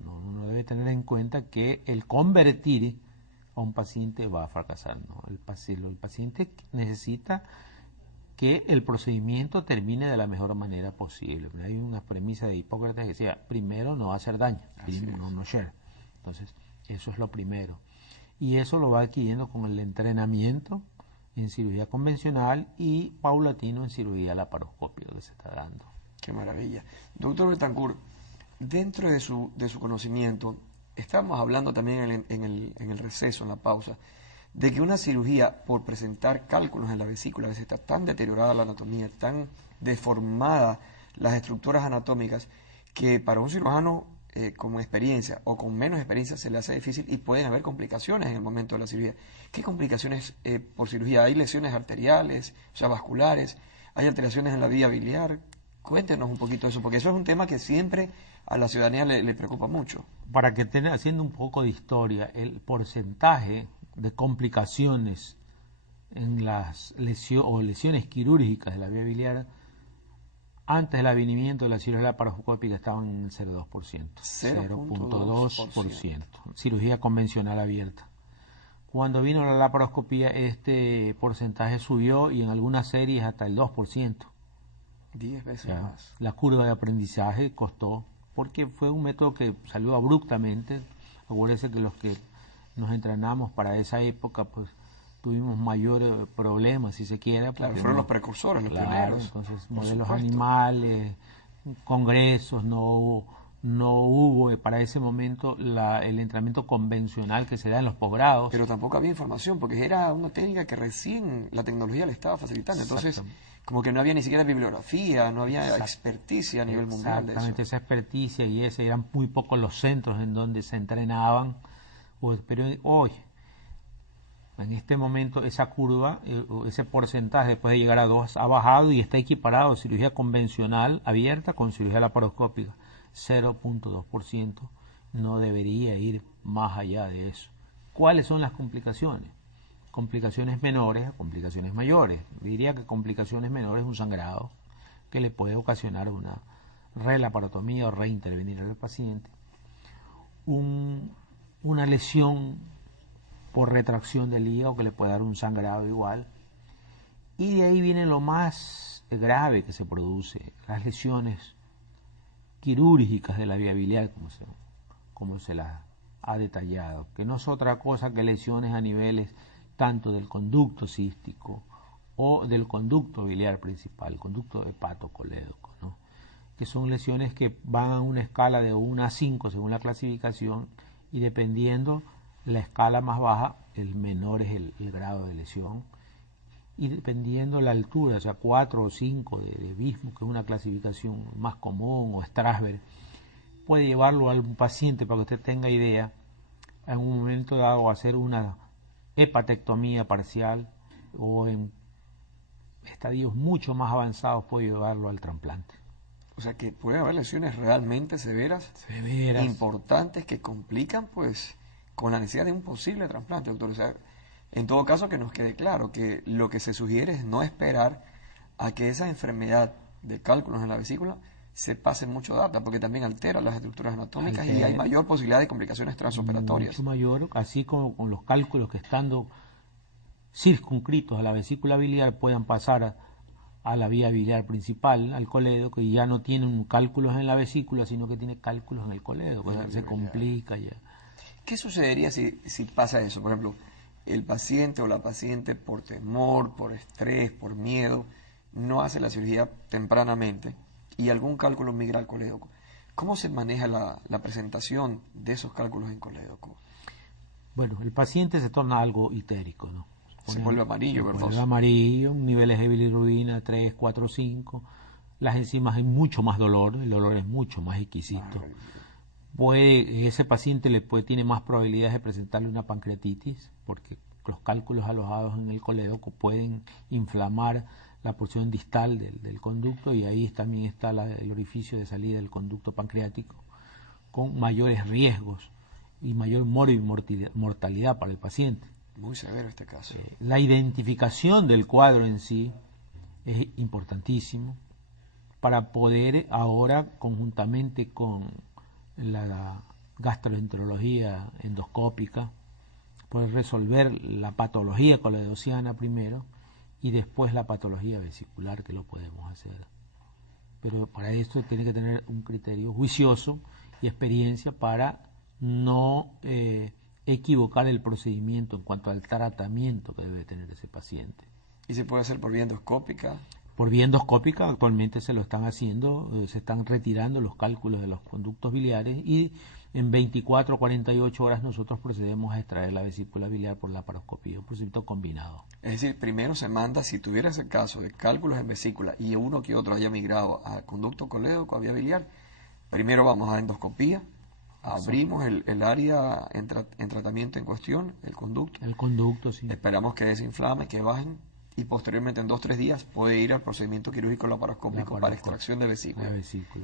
Uno debe tener en cuenta que el convertir a un paciente va a fracasar. No, el paciente necesita que el procedimiento termine de la mejor manera posible. Hay una premisa de Hipócrates que decía, primero no hacer daño, no share. Entonces, eso es lo primero. Y eso lo va adquiriendo con el entrenamiento en cirugía convencional y paulatino en cirugía laparoscópica que se está dando. Qué maravilla. Doctor Betancourt, dentro de su conocimiento, estamos hablando también en el receso, en la pausa, de que una cirugía, por presentar cálculos en la vesícula, a veces está tan deteriorada la anatomía, tan deformada las estructuras anatómicas, que para un cirujano con experiencia o con menos experiencia se le hace difícil y pueden haber complicaciones en el momento de la cirugía. ¿Qué complicaciones por cirugía? ¿Hay lesiones arteriales, o sea, vasculares? ¿Hay alteraciones en la vía biliar? Cuéntenos un poquito de eso, porque eso es un tema que siempre a la ciudadanía le preocupa mucho. Para que estén haciendo un poco de historia, el porcentaje de complicaciones en las lesiones quirúrgicas de la vía biliar antes del avenimiento de la cirugía laparoscópica estaban en el 0,2%. 0,2%. Cirugía convencional abierta. Cuando vino la laparoscopía, este porcentaje subió y en algunas series hasta el 2%. 10 veces más. La curva de aprendizaje costó, porque fue un método que salió abruptamente. Acuérdense que los que nos entrenamos para esa época, pues tuvimos mayores problemas, si se quiere. Claro, fueron los precursores, los primeros. Entonces, modelos animales, congresos, no hubo para ese momento el entrenamiento convencional que se da en los posgrados. Pero tampoco había información, porque era una técnica que recién la tecnología le estaba facilitando. Entonces, como que no había ni siquiera bibliografía, no había experticia a nivel mundial de eso. Exactamente, esa experticia y eran muy pocos los centros en donde se entrenaban. Pero hoy, en este momento, esa curva, ese porcentaje después de llegar a 2 ha bajado y está equiparado cirugía convencional abierta con cirugía laparoscópica. 0,2%, no debería ir más allá de eso. ¿Cuáles son las complicaciones? Complicaciones menores a complicaciones mayores. Diría que complicaciones menores es un sangrado que le puede ocasionar una relaparotomía o reintervenir al paciente. Una lesión por retracción del hígado que le puede dar un sangrado igual. Y de ahí viene lo más grave que se produce, las lesiones quirúrgicas de la vía biliar, como se las ha detallado, que no es otra cosa que lesiones a niveles tanto del conducto cístico o del conducto biliar principal, conducto hepatocolédoco, ¿no? Que son lesiones que van a una escala de 1 a 5 según la clasificación, y dependiendo la escala más baja, el menor es el grado de lesión, y dependiendo la altura, o sea, 4 o 5 de Bismuth, que es una clasificación más común, o Strasberg, puede llevarlo a un paciente, para que usted tenga idea, en un momento dado a hacer una hepatectomía parcial, o en estadios mucho más avanzados puede llevarlo al trasplante. O sea que puede haber lesiones realmente severas, importantes, que complican pues con la necesidad de un posible trasplante, doctor. O sea, en todo caso, que nos quede claro que lo que se sugiere es no esperar a que esa enfermedad de cálculos en la vesícula se pase mucho data, porque también altera las estructuras anatómicas y hay mayor posibilidad de complicaciones transoperatorias. Mucho mayor, así como con los cálculos que estando circunscritos a la vesícula biliar puedan pasar a la vía biliar principal, al colédoco, que ya no tienen cálculos en la vesícula, sino que tiene cálculos en el colédoco, se complica ya. ¿Qué sucedería si pasa eso? Por ejemplo, el paciente o la paciente por temor, por estrés, por miedo, no hace la cirugía tempranamente y algún cálculo migra al colédoco. ¿Cómo se maneja la presentación de esos cálculos en colédoco? Bueno, el paciente se torna algo histérico, ¿no? Se vuelve amarillo, ¿verdad? Se vuelve amarillo, niveles de bilirrubina 3, 4, 5. Las enzimas hay mucho más dolor, el dolor es mucho más exquisito. Ese paciente tiene más probabilidades de presentarle una pancreatitis, porque los cálculos alojados en el colédoco pueden inflamar la porción distal del conducto, y ahí también está el orificio de salida del conducto pancreático, con mayores riesgos y mayor mortalidad para el paciente. Muy severo este caso. La identificación del cuadro en sí es importantísimo para poder ahora, conjuntamente con la gastroenterología endoscópica, poder resolver la patología coledociana primero y después la patología vesicular, que lo podemos hacer. Pero para esto tiene que tener un criterio juicioso y experiencia para no equivocar el procedimiento en cuanto al tratamiento que debe tener ese paciente. ¿Y se puede hacer por vía endoscópica? Por vía endoscópica actualmente se lo están haciendo, se están retirando los cálculos de los conductos biliares y en 24 o 48 horas nosotros procedemos a extraer la vesícula biliar por laparoscopía, un procedimiento combinado. Es decir, primero se manda, si tuviera ese caso de cálculos en vesícula y uno que otro haya migrado a conducto colédoco, a vía biliar, primero vamos a endoscopía, abrimos el área en tratamiento en cuestión, el conducto. El conducto, sí. Esperamos que desinflame, que bajen y posteriormente en 2 o 3 días puede ir al procedimiento quirúrgico laparoscópico para extracción de vesícula.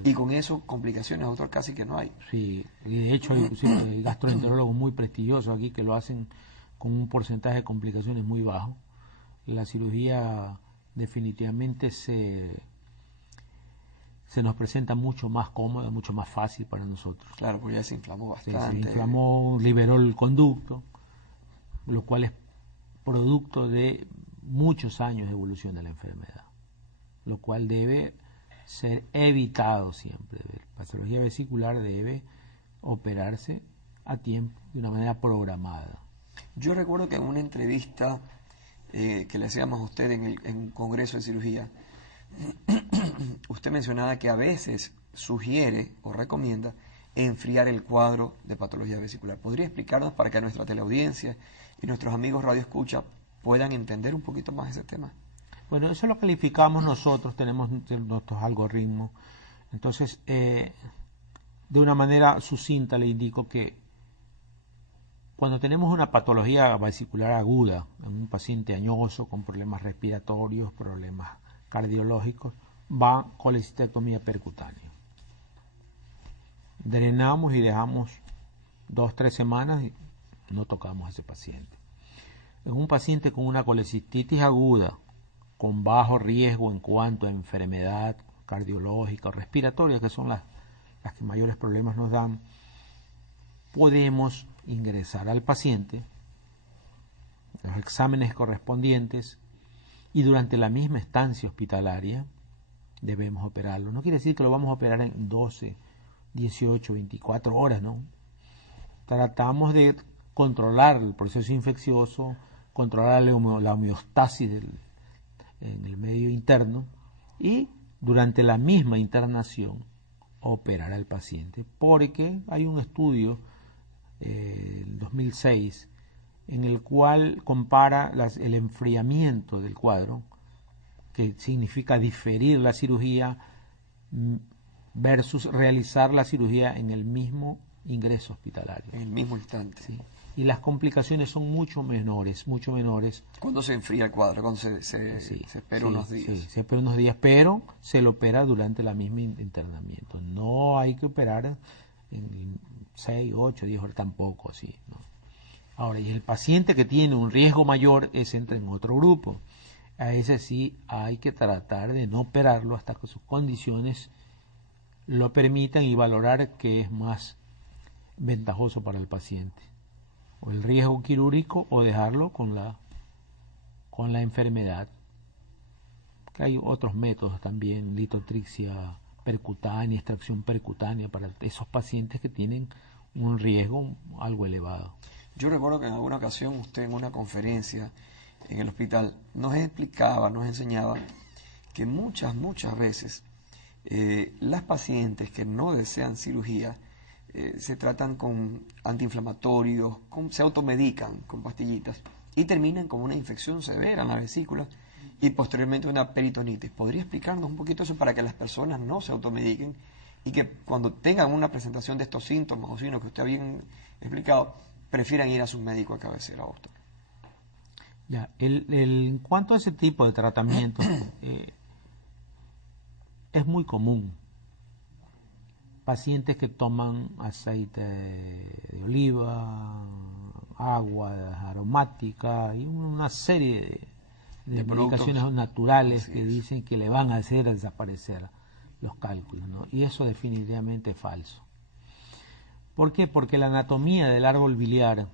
Y con eso complicaciones, doctor, casi que no hay. Sí, y de hecho hay gastroenterólogos muy prestigiosos aquí que lo hacen con un porcentaje de complicaciones muy bajo. La cirugía definitivamente se nos presenta mucho más cómoda, mucho más fácil para nosotros. Claro, porque ya se inflamó bastante. Se inflamó, liberó el conducto, lo cual es producto de muchos años de evolución de la enfermedad, lo cual debe ser evitado siempre. La patología vesicular debe operarse a tiempo, de una manera programada. Yo recuerdo que en una entrevista que le hacíamos a usted en un congreso de cirugía, usted mencionaba que a veces sugiere o recomienda enfriar el cuadro de patología vesicular. ¿Podría explicarnos para que nuestra teleaudiencia y nuestros amigos Radio Escucha puedan entender un poquito más ese tema? Bueno, eso lo calificamos nosotros, tenemos nuestros algoritmos. Entonces, de una manera sucinta le indico que cuando tenemos una patología vesicular aguda en un paciente añoso con problemas respiratorios, problemas cardiológicos, va colecistectomía percutánea. Drenamos y dejamos 2 o 3 semanas y no tocamos a ese paciente. En un paciente con una colecistitis aguda, con bajo riesgo en cuanto a enfermedad cardiológica o respiratoria, que son las que mayores problemas nos dan, podemos ingresar al paciente, los exámenes correspondientes, y durante la misma estancia hospitalaria debemos operarlo. No quiere decir que lo vamos a operar en 12, 18, 24 horas, ¿no? Tratamos de controlar el proceso infeccioso, controlar la homeostasis en el medio interno y durante la misma internación operar al paciente, porque hay un estudio en 2006 en el cual compara el enfriamiento del cuadro, que significa diferir la cirugía versus realizar la cirugía en el mismo ingreso hospitalario. En el mismo instante. Sí. Y las complicaciones son mucho menores. ¿Cuándo se enfría el cuadro? ¿Cuándo se espera unos días? Sí, se espera unos días, pero se lo opera durante la misma internamiento. No hay que operar en 6, 8, 10 horas tampoco, así, ¿no? Ahora, y el paciente que tiene un riesgo mayor, ese entra en otro grupo. A ese sí hay que tratar de no operarlo hasta que sus condiciones lo permitan y valorar qué es más ventajoso para el paciente, o el riesgo quirúrgico o dejarlo con la enfermedad. Que hay otros métodos también, litotripsia percutánea, extracción percutánea para esos pacientes que tienen un riesgo algo elevado. Yo recuerdo que en alguna ocasión usted en una conferencia en el hospital nos explicaba, nos enseñaba que muchas veces las pacientes que no desean cirugía se tratan con antiinflamatorios, se automedican con pastillitas y terminan con una infección severa en la vesícula y posteriormente una peritonitis. ¿Podría explicarnos un poquito eso para que las personas no se automediquen y que cuando tengan una presentación de estos síntomas o signos que usted ha bien explicado, prefieran ir a su médico de cabecera, doctor? Ya, en cuanto a ese tipo de tratamiento, es muy común. Pacientes que toman aceite de oliva, agua aromática y una serie de medicaciones naturales que dicen que le van a hacer desaparecer los cálculos, ¿no? Y eso definitivamente es falso. ¿Por qué? Porque la anatomía del árbol biliar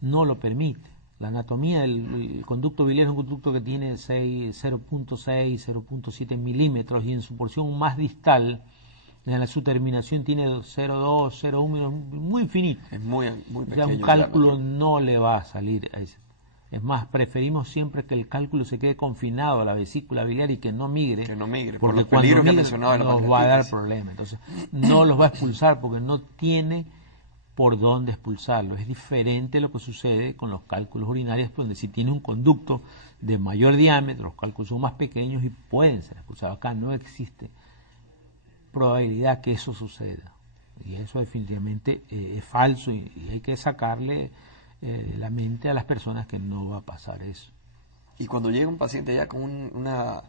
no lo permite. La anatomía del conducto biliar es un conducto que tiene 0.6, 0.7 milímetros y en su porción más distal su terminación tiene 0,2, 0,1, muy finito. Es muy, muy O pequeño. sea, un cálculo no le va a salir a ese. Es más, preferimos siempre que el cálculo se quede confinado a la vesícula biliar y que no migre. Que no migre, por porque los cuando peligros que migre mencionaba de la nos va a dar pancreatitis. problemas. Entonces, no los va a expulsar porque no tiene por dónde expulsarlo. Es diferente lo que sucede con los cálculos urinarios, donde si tiene un conducto de mayor diámetro, los cálculos son más pequeños y pueden ser expulsados. Acá no existe probabilidad que eso suceda. Y eso definitivamente es falso y hay que sacarle la mente a las personas que no va a pasar eso. Y cuando llega un paciente ya con una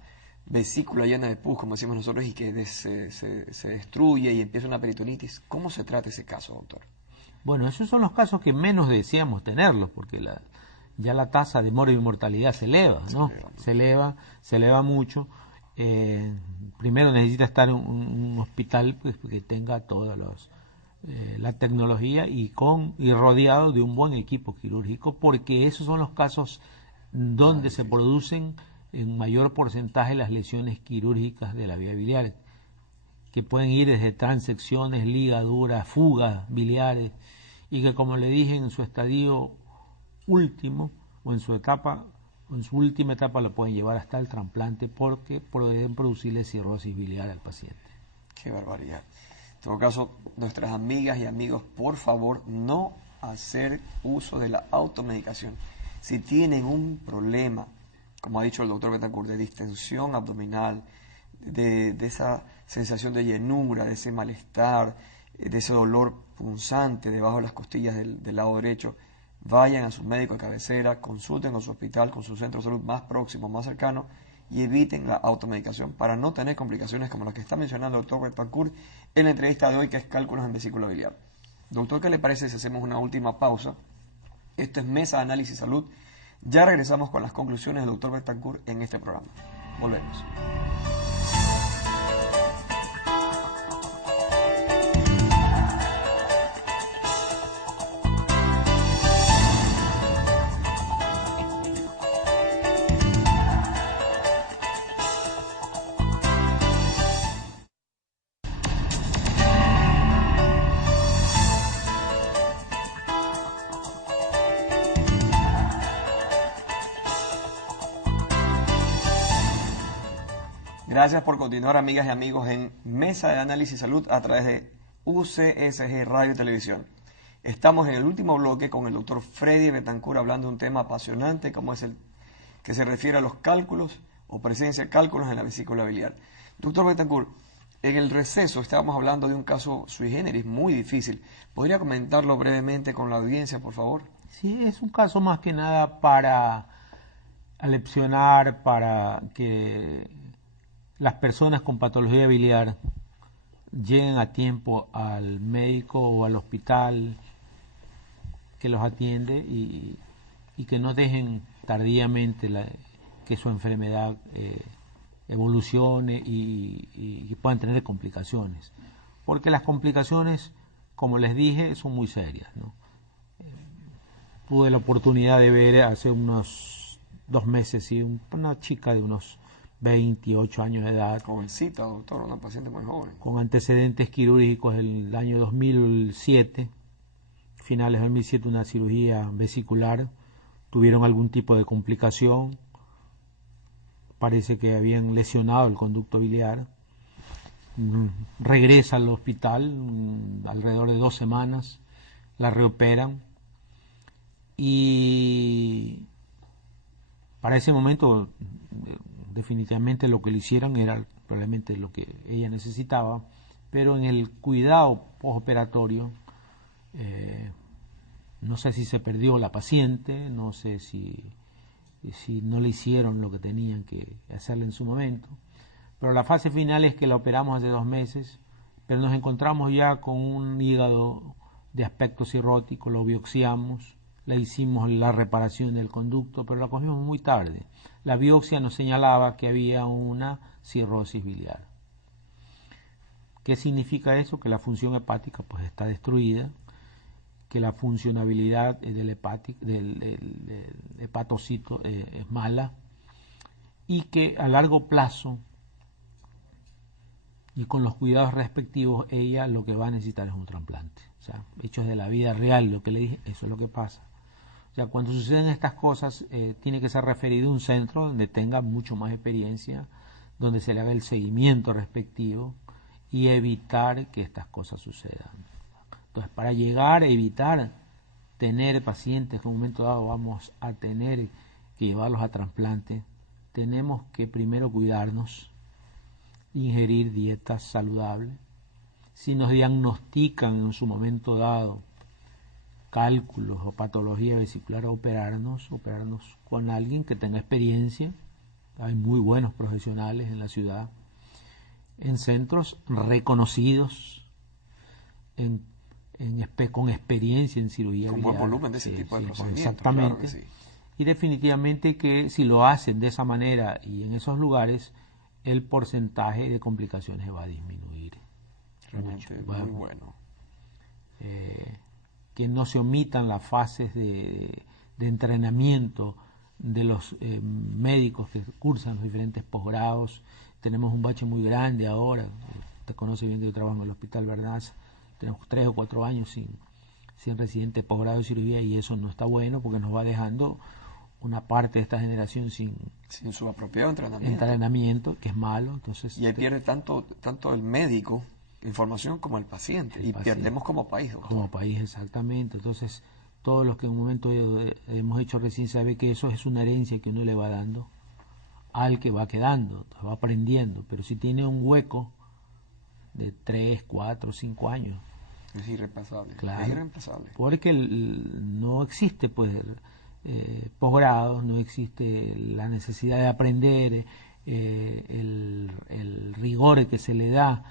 vesícula llena de pus, como decimos nosotros, y que se destruye y empieza una peritonitis, ¿cómo se trata ese caso, doctor? Bueno, esos son los casos que menos deseamos tenerlos, porque ya la tasa de mortalidad se eleva, ¿no? Se eleva mucho. Primero necesita estar en un hospital pues, que tenga toda la tecnología y rodeado de un buen equipo quirúrgico, porque esos son los casos donde se producen en mayor porcentaje las lesiones quirúrgicas de la vía biliar, que pueden ir desde transecciones, ligaduras, fugas biliares, y que, como le dije, en su estadio último o en su última etapa lo pueden llevar hasta el trasplante, porque pueden producirle cirrosis biliar al paciente. Qué barbaridad. En todo caso, nuestras amigas y amigos, por favor, no hacer uso de la automedicación. Si tienen un problema, como ha dicho el doctor Betancourt, de distensión abdominal, de esa sensación de llenura, de ese malestar, de ese dolor punzante debajo de las costillas del lado derecho, vayan a su médico de cabecera, consulten con su hospital, con su centro de salud más próximo, más cercano, y eviten la automedicación para no tener complicaciones como las que está mencionando el doctor Betancourt en la entrevista de hoy, que es cálculos en vesícula biliar. Doctor, ¿qué le parece si hacemos una última pausa? Esto es Mesa de Análisis Salud. Ya regresamos con las conclusiones del doctor Betancourt en este programa. Volvemos. Gracias por continuar, amigas y amigos, en Mesa de Análisis Salud a través de UCSG Radio y Televisión. Estamos en el último bloque con el doctor Freddy Betancourt hablando de un tema apasionante como es el que se refiere a los cálculos o presencia de cálculos en la vesícula biliar. Doctor Betancourt, en el receso estábamos hablando de un caso sui generis muy difícil. ¿Podría comentarlo brevemente con la audiencia, por favor? Sí, es un caso más que nada para aleccionar, para que las personas con patología biliar lleguen a tiempo al médico o al hospital que los atiende y que no dejen tardíamente que su enfermedad evolucione y puedan tener complicaciones. Porque las complicaciones, como les dije, son muy serias, ¿no? Tuve la oportunidad de ver hace unos 2 meses una chica de unos 28 años de edad. Jovencita, doctor, una paciente muy joven. Con antecedentes quirúrgicos el año 2007, finales de 2007, una cirugía vesicular. Tuvieron algún tipo de complicación. Parece que habían lesionado el conducto biliar. Regresa al hospital alrededor de 2 semanas. La reoperan. Y para ese momento definitivamente lo que le hicieron era probablemente lo que ella necesitaba, pero en el cuidado postoperatorio no sé si se perdió la paciente, no sé si no le hicieron lo que tenían que hacerle en su momento, pero la fase final es que la operamos hace 2 meses, pero nos encontramos ya con un hígado de aspecto cirrótico, lo biopsiamos, le hicimos la reparación del conducto, pero la cogimos muy tarde. La biopsia nos señalaba que había una cirrosis biliar. ¿Qué significa eso? Que la función hepática pues está destruida, que la funcionabilidad del hepatocito es mala y que a largo plazo y con los cuidados respectivos, ella lo que va a necesitar es un trasplante. O sea, hechos de la vida real, lo que le dije, eso es lo que pasa. O sea, cuando suceden estas cosas, tiene que ser referido a un centro donde tenga mucho más experiencia, donde se le haga el seguimiento respectivo y evitar que estas cosas sucedan. Entonces, para llegar a evitar tener pacientes que en un momento dado vamos a tener que llevarlos a trasplante, tenemos que primero cuidarnos, ingerir dietas saludables. Si nos diagnostican en su momento dado cálculos o patología vesicular, operarnos con alguien que tenga experiencia. Hay muy buenos profesionales en la ciudad, en centros reconocidos, con experiencia en cirugía con biliar. buen volumen de ese tipo de procedimientos. Exactamente. Claro que sí. Y definitivamente que si lo hacen de esa manera y en esos lugares, el porcentaje de complicaciones va a disminuir. Realmente mucho. Muy bueno. Que no se omitan las fases de entrenamiento de los médicos que cursan los diferentes posgrados. Tenemos un bache muy grande ahora. Usted conoce bien que yo trabajo en el Hospital Vernaza. Tenemos 3 o 4 años sin residente posgrado de cirugía, y eso no está bueno porque nos va dejando una parte de esta generación sin su apropiado entrenamiento, que es malo. Entonces, y ahí pierde tanto el médico información como el paciente, perdemos como país, doctor. Como país, exactamente. Entonces, todos los que en un momento hemos hecho recién sabe que eso es una herencia que uno le va dando al que va quedando, va aprendiendo. Pero si tiene un hueco de 3, 4, 5 años, es irreemplazable. Claro, es irreemplazable. Porque no existe pues posgrados, no existe la necesidad de aprender, el rigor que se le da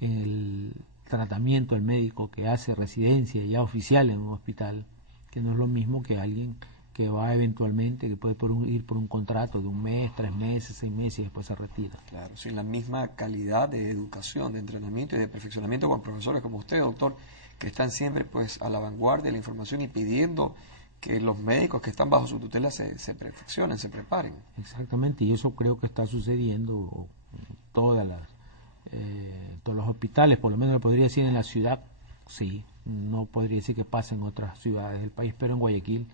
en el tratamiento al médico que hace residencia ya oficial en un hospital, que no es lo mismo que alguien que va eventualmente, que puede ir por un contrato de 1 mes, 3 meses, 6 meses y después se retira. Claro, sin la misma calidad de educación, de entrenamiento y de perfeccionamiento con profesores como usted, doctor, que están siempre pues a la vanguardia de la información y pidiendo que los médicos que están bajo su tutela se perfeccionen, se preparen. Exactamente, y eso creo que está sucediendo en todos los hospitales, por lo menos lo podría decir en la ciudad, sí, no podría decir que pasa en otras ciudades del país, pero en Guayaquil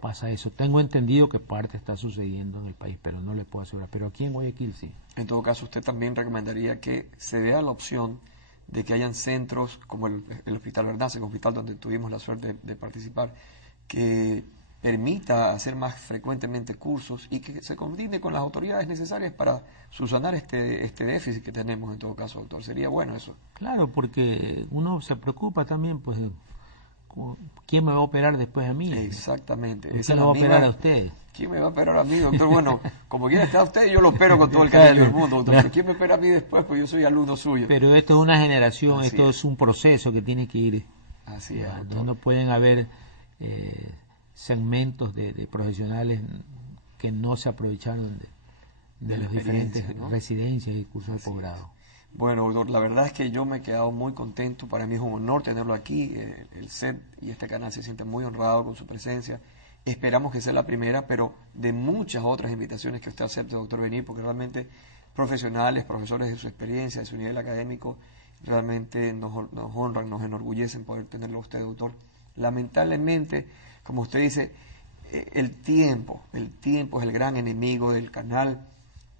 pasa eso. Tengo entendido que parte está sucediendo en el país, pero no le puedo asegurar, pero aquí en Guayaquil sí. En todo caso, usted también recomendaría que se vea la opción de que hayan centros como el Hospital Vernaza, el hospital donde tuvimos la suerte de participar, que permita hacer más frecuentemente cursos y que se coordine con las autoridades necesarias para subsanar este déficit que tenemos en todo caso, doctor. Sería bueno eso. Claro, porque uno se preocupa también, pues, ¿quién me va a operar después a mí? Exactamente. ¿Quién lo va a operar a usted? ¿Quién me va a operar a mí, doctor? Bueno, como quiera estar usted, yo lo opero con todo el cariño del mundo, doctor. Pero ¿quién me opera a mí después? Pues yo soy alumno suyo. Pero esto es una generación, esto es un proceso que tiene que ir. Así es, doctor. No pueden haber segmentos de profesionales que no se aprovecharon de las diferentes residencias y cursos de posgrado. Bueno, doctor, la verdad es que yo me he quedado muy contento. Para mí es un honor tenerlo aquí. El set y este canal se siente muy honrado con su presencia. Esperamos que sea la primera, pero de muchas otras invitaciones que usted acepte, doctor, venir, porque realmente profesionales, profesores de su experiencia, de su nivel académico, realmente nos honran, nos enorgullecen poder tenerlo a usted, doctor. Lamentablemente, como usted dice, el tiempo es el gran enemigo del canal,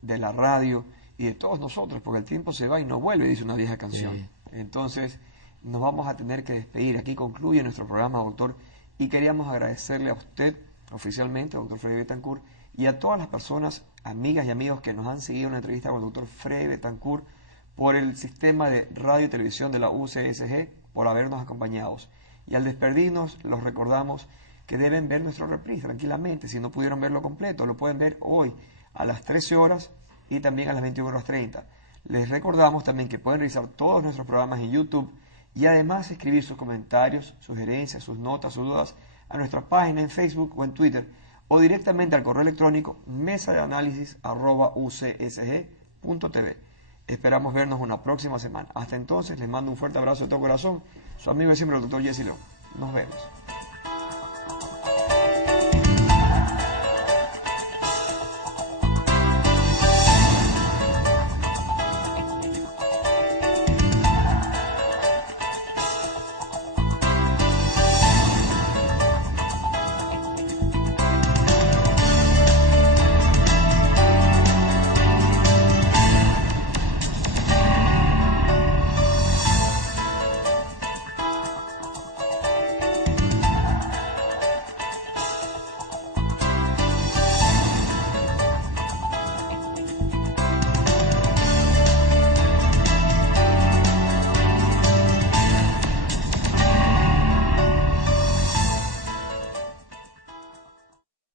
de la radio y de todos nosotros, porque el tiempo se va y no vuelve, dice una vieja canción. Sí. Entonces, nos vamos a tener que despedir. Aquí concluye nuestro programa, doctor, y queríamos agradecerle a usted oficialmente, doctor Freddy Betancourt, y a todas las personas, amigas y amigos que nos han seguido en la entrevista con el doctor Freddy Betancourt por el sistema de radio y televisión de la UCSG, por habernos acompañado. Y al despedirnos, los recordamos que deben ver nuestro reprise tranquilamente. Si no pudieron verlo completo, lo pueden ver hoy a las 13 horas y también a las 21:30. Les recordamos también que pueden revisar todos nuestros programas en YouTube y además escribir sus comentarios, sugerencias, sus notas, sus dudas a nuestra página en Facebook o en Twitter o directamente al correo electrónico mesadeanálisis@ucsg.tv. Esperamos vernos una próxima semana. Hasta entonces, les mando un fuerte abrazo de todo corazón. Su amigo de siempre, el doctor Jesse León. Nos vemos.